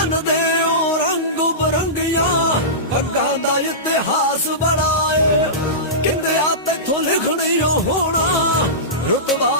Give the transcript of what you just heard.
ਬੰਨਦੇ ਰੰਗ ਬਰੰਗੀਆਂ ਪੱਗਾਂ ਦਾ ਇਤਿਹਾਸ ਬੜਾ ਏ ਕਿੰਦੇ ਆ ਤੇਥੋਂ ਲਿਖਣੀ ਹੋਣਾ ਰਤਬਾ